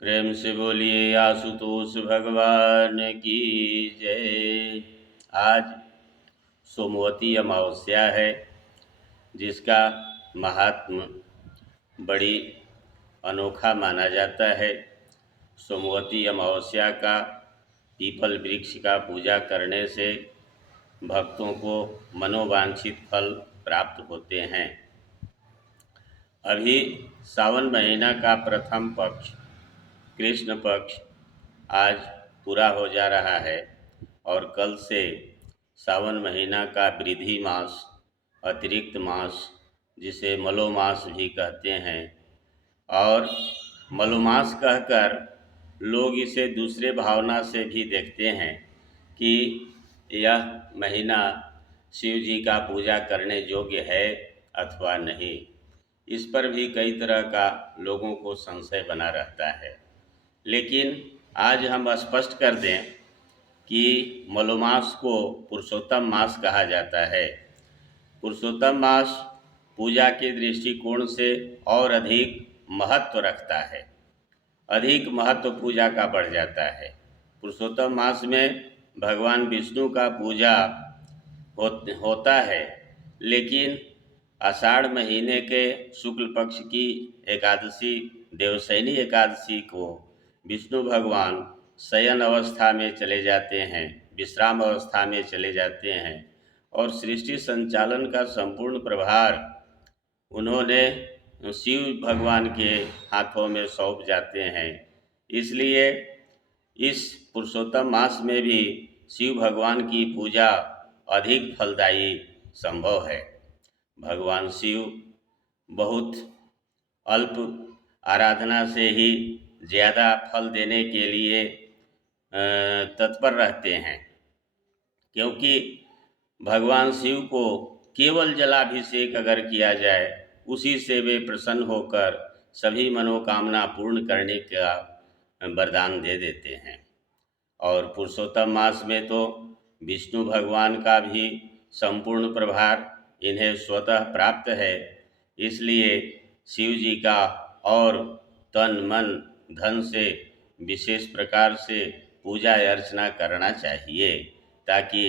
प्रेम से बोलिए आशुतोष भगवान की जय। आज सोमवती अमावस्या है, जिसका महात्म बड़ी अनोखा माना जाता है। सोमवती अमावस्या का पीपल वृक्ष का पूजा करने से भक्तों को मनोवांछित फल प्राप्त होते हैं। अभी सावन महीना का प्रथम पक्ष कृष्ण पक्ष आज पूरा हो जा रहा है और कल से सावन महीना का वृद्धि मास, अतिरिक्त मास, जिसे मलोमास भी कहते हैं, और मलोमास कहकर लोग इसे दूसरे भावना से भी देखते हैं कि यह महीना शिव जी का पूजा करने योग्य है अथवा नहीं। इस पर भी कई तरह का लोगों को संशय बना रहता है। लेकिन आज हम स्पष्ट कर दें कि मलोमास को पुरुषोत्तम मास कहा जाता है। पुरुषोत्तम मास पूजा के दृष्टिकोण से और अधिक महत्व रखता है, अधिक महत्व पूजा का बढ़ जाता है। पुरुषोत्तम मास में भगवान विष्णु का पूजा होता है, लेकिन आषाढ़ महीने के शुक्ल पक्ष की एकादशी, देवशयनी एकादशी को विष्णु भगवान शयन अवस्था में चले जाते हैं, विश्राम अवस्था में चले जाते हैं और सृष्टि संचालन का संपूर्ण प्रभार उन्होंने शिव भगवान के हाथों में सौंप जाते हैं। इसलिए इस पुरुषोत्तम मास में भी शिव भगवान की पूजा अधिक फलदायी संभव है। भगवान शिव बहुत अल्प आराधना से ही ज़्यादा फल देने के लिए तत्पर रहते हैं, क्योंकि भगवान शिव को केवल जलाभिषेक अगर किया जाए, उसी से वे प्रसन्न होकर सभी मनोकामना पूर्ण करने का वरदान दे देते हैं। और पुरुषोत्तम मास में तो विष्णु भगवान का भी संपूर्ण प्रभार इन्हें स्वतः प्राप्त है। इसलिए शिव जी का और तन मन धन से विशेष प्रकार से पूजा अर्चना करना चाहिए, ताकि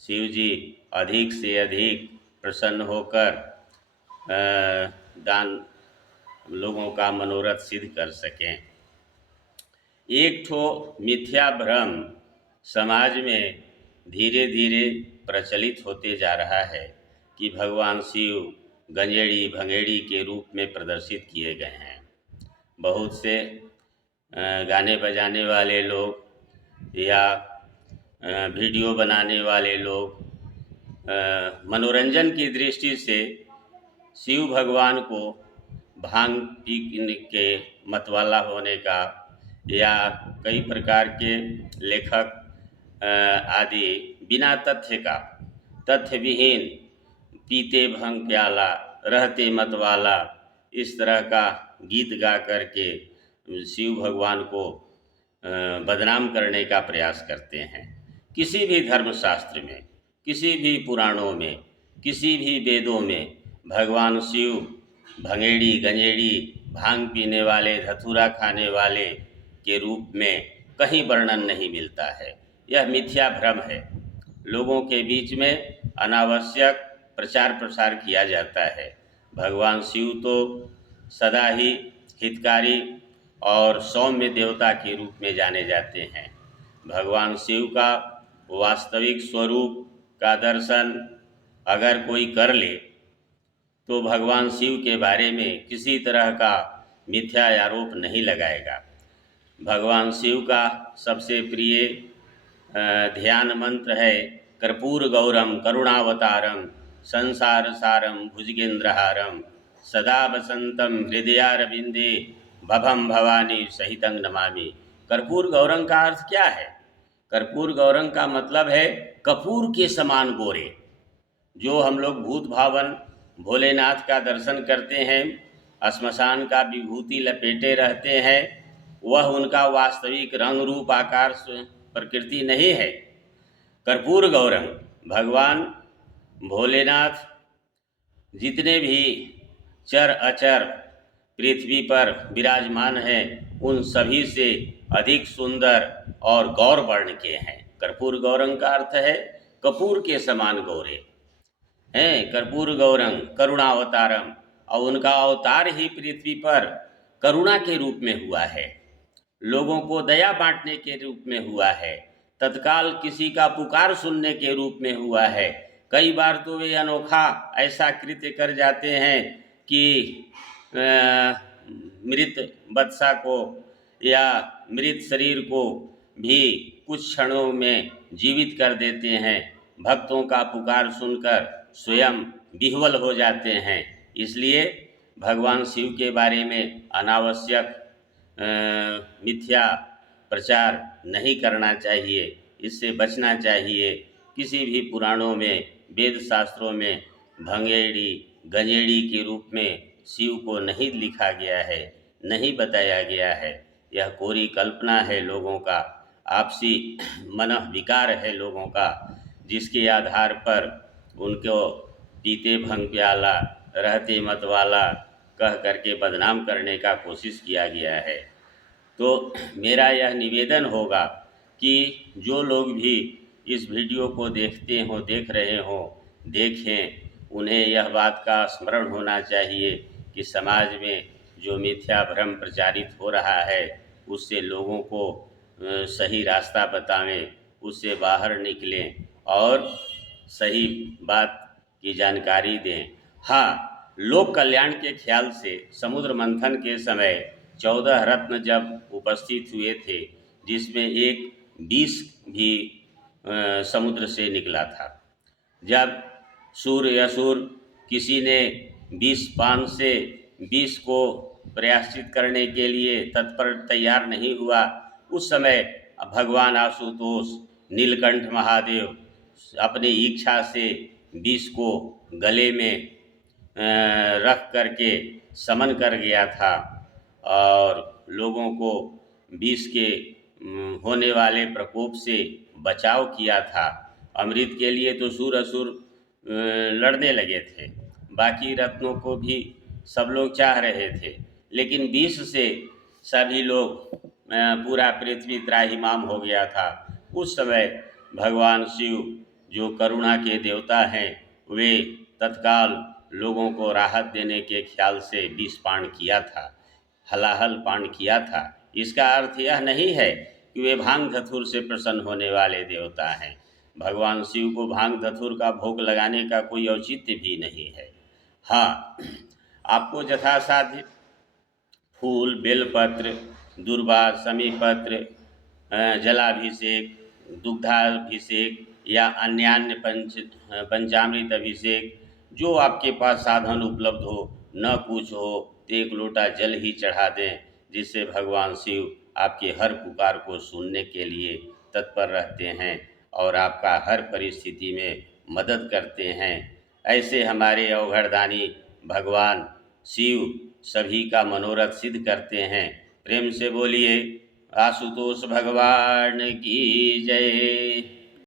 शिव जी अधिक से अधिक प्रसन्न होकर दान लोगों का मनोरथ सिद्ध कर सकें। एक ठो मिथ्या भ्रम समाज में धीरे धीरे प्रचलित होते जा रहा है कि भगवान शिव गंजेड़ी भंगेड़ी के रूप में प्रदर्शित किए गए हैं। बहुत से गाने बजाने वाले लोग या वीडियो बनाने वाले लोग मनोरंजन की दृष्टि से शिव भगवान को भांग पी के मतवाला होने का, या कई प्रकार के लेखक आदि बिना तथ्य का, तथ्य विहीन पीते भंग प्याला रहते मतवाला, इस तरह का गीत गा करके शिव भगवान को बदनाम करने का प्रयास करते हैं। किसी भी धर्मशास्त्र में, किसी भी पुराणों में, किसी भी वेदों में भगवान शिव भंगेड़ी गंजेड़ी भांग पीने वाले धतूरा खाने वाले के रूप में कहीं वर्णन नहीं मिलता है। यह मिथ्या भ्रम है। लोगों के बीच में अनावश्यक प्रचार प्रसार किया जाता है। भगवान शिव तो सदा ही हितकारी और सौम्य देवता के रूप में जाने जाते हैं। भगवान शिव का वास्तविक स्वरूप का दर्शन अगर कोई कर ले तो भगवान शिव के बारे में किसी तरह का मिथ्या आरोप नहीं लगाएगा। भगवान शिव का सबसे प्रिय ध्यान मंत्र है कर्पूर गौरम करुणावतारम संसार सारम भुजगेंद्रहारम सदा वसंतम हृदयारविंदे भवम भवानी सहितं नमामि। कर्पूर गौरम का अर्थ क्या है? कर्पूर गौरम का मतलब है कपूर के समान गोरे। जो हम लोग भूत भावन भोलेनाथ का दर्शन करते हैं, श्मशान का विभूति लपेटे रहते हैं, वह उनका वास्तविक रंग रूप आकार प्रकृति नहीं है। कर्पूर गौरम भगवान भोलेनाथ जितने भी चर अचर पृथ्वी पर विराजमान हैं, उन सभी से अधिक सुंदर और गौर वर्ण के हैं। कर्पूर गौरंग का अर्थ है कपूर के समान गौरे हैं। कर्पूर गौरंग करुणावतारम, और उनका अवतार ही पृथ्वी पर करुणा के रूप में हुआ है, लोगों को दया बांटने के रूप में हुआ है, तत्काल किसी का पुकार सुनने के रूप में हुआ है। कई बार तो वे अनोखा ऐसा कृत्य कर जाते हैं कि मृत बत्सा को या मृत शरीर को भी कुछ क्षणों में जीवित कर देते हैं। भक्तों का पुकार सुनकर स्वयं विह्वल हो जाते हैं। इसलिए भगवान शिव के बारे में अनावश्यक मिथ्या प्रचार नहीं करना चाहिए, इससे बचना चाहिए। किसी भी पुराणों में, वेद शास्त्रों में भंगेड़ी गंजेड़ी के रूप में शिव को नहीं लिखा गया है, नहीं बताया गया है। यह कोरी कल्पना है लोगों का, आपसी मनः विकार है लोगों का, जिसके आधार पर उनको पीते भंग प्याला रहते मत वाला कह करके बदनाम करने का कोशिश किया गया है। तो मेरा यह निवेदन होगा कि जो लोग भी इस वीडियो को देखते हों, देख रहे हों, देखें, उन्हें यह बात का स्मरण होना चाहिए कि समाज में जो मिथ्या भ्रम प्रचारित हो रहा है उससे लोगों को सही रास्ता बतावें, उससे बाहर निकलें और सही बात की जानकारी दें। हाँ, लोक कल्याण के ख्याल से समुद्र मंथन के समय 14 रत्न जब उपस्थित हुए थे, जिसमें एक विष भी समुद्र से निकला था। जब सूर्य असुर किसी ने विष पान से विष को प्रायश्चित करने के लिए तत्पर तैयार नहीं हुआ, उस समय भगवान आशुतोष नीलकंठ महादेव अपनी इच्छा से विष को गले में रख करके समन कर गया था और लोगों को विष के होने वाले प्रकोप से बचाव किया था। अमृत के लिए तो सूर असुर लड़ने लगे थे, बाकी रत्नों को भी सब लोग चाह रहे थे, लेकिन विष से सभी लोग पूरा पृथ्वी त्राहिमाम हो गया था। उस समय भगवान शिव जो करुणा के देवता हैं, वे तत्काल लोगों को राहत देने के ख्याल से विष पान किया था, हलाहल पान किया था। इसका अर्थ यह नहीं है कि वे भांग धतूर से प्रसन्न होने वाले देवता हैं। भगवान शिव को भांग धतूर का भोग लगाने का कोई औचित्य भी नहीं है। हाँ, आपको यथासाध्य फूल, बेलपत्र, दूर्वा, समीपत्र, जलाभिषेक, दुग्धाभिषेक या अन्यान्य पंचामृत अभिषेक, जो आपके पास साधन उपलब्ध हो, न कुछ हो तो एक लोटा जल ही चढ़ा दें, जिससे भगवान शिव आपके हर पुकार को सुनने के लिए तत्पर रहते हैं और आपका हर परिस्थिति में मदद करते हैं। ऐसे हमारे अवघड़दानी भगवान शिव सभी का मनोरथ सिद्ध करते हैं। प्रेम से बोलिए आशुतोष भगवान की जय।